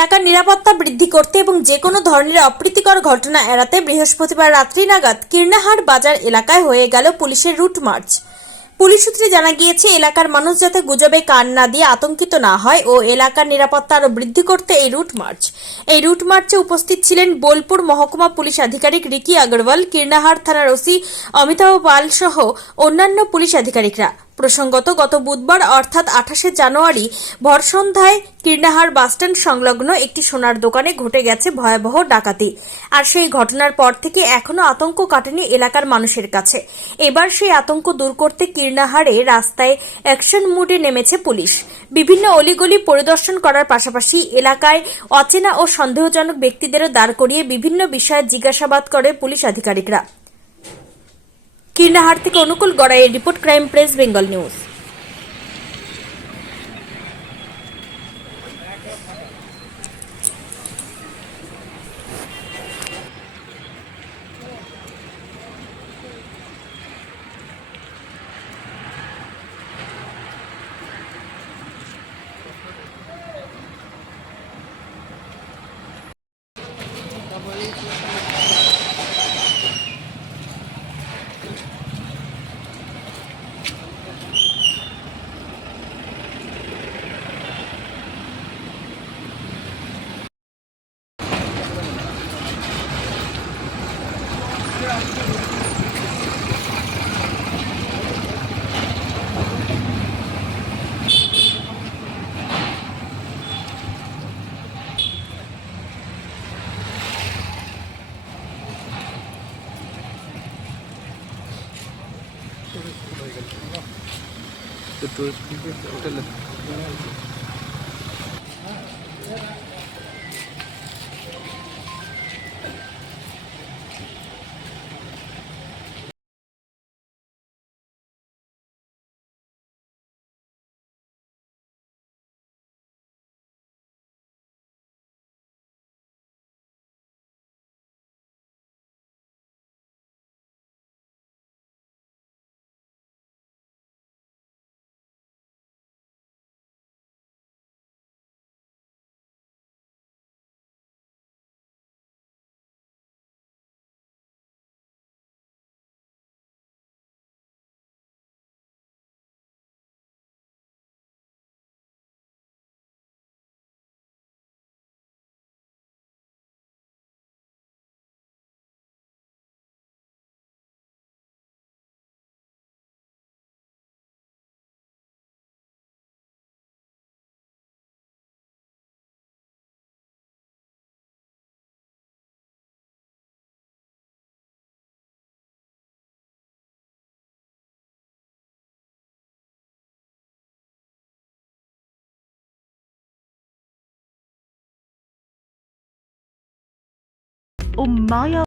এলাকার নিরাপত্তা বৃদ্ধি করতে এবং যে কোনো ধরনের অপ্রীতিকর ঘটনা এড়াতে বৃহস্পতিবার রাত্রি নাগাদ কীর্ণাহার বাজার এলাকায় হয়ে গেল পুলিশের রুট মার্চ। পুলিশ সূত্রে জানা গিয়েছে, এলাকার মানুষ যাতে গুজবে কান না দিয়ে আতঙ্কিত না হয় ও এলাকার নিরাপত্তা আরও বৃদ্ধি করতে এই রুট মার্চ। এই রুট মার্চে উপস্থিত ছিলেন বোলপুর মহকুমা পুলিশ আধিকারিক রিকি আগরওয়াল, কীর্ণাহার থানার ওসি অমিতাভ পাল সহ অন্যান্য পুলিশ আধিকারিকরা। প্রসঙ্গত, গত বুধবার অর্থাৎ 28শে জানুয়ারি ভর সন্ধ্যায় কীর্ণাহার বাসস্ট্যান্ড সংলগ্ন একটি সোনার দোকানে ঘটে গেছে ভয়াবহ ডাকাতি। আর সেই ঘটনার পর থেকে এখনো আতঙ্ক কাটেনি এলাকার মানুষের কাছে। এবার সেই আতঙ্ক দূর করতে কীর্ণাহারে রাস্তায় অ্যাকশন মুডে নেমেছে পুলিশ। বিভিন্ন অলিগলি পরিদর্শন করার পাশাপাশি এলাকায় অচেনা ও সন্দেহজনক ব্যক্তিদেরও দাঁড় করিয়ে বিভিন্ন বিষয়ে জিজ্ঞাসাবাদ করে পুলিশ আধিকারিকরা। কীর্ণাহার থেকে অনুকূল গড়াইয়ের report, crime press Bengal news. Maya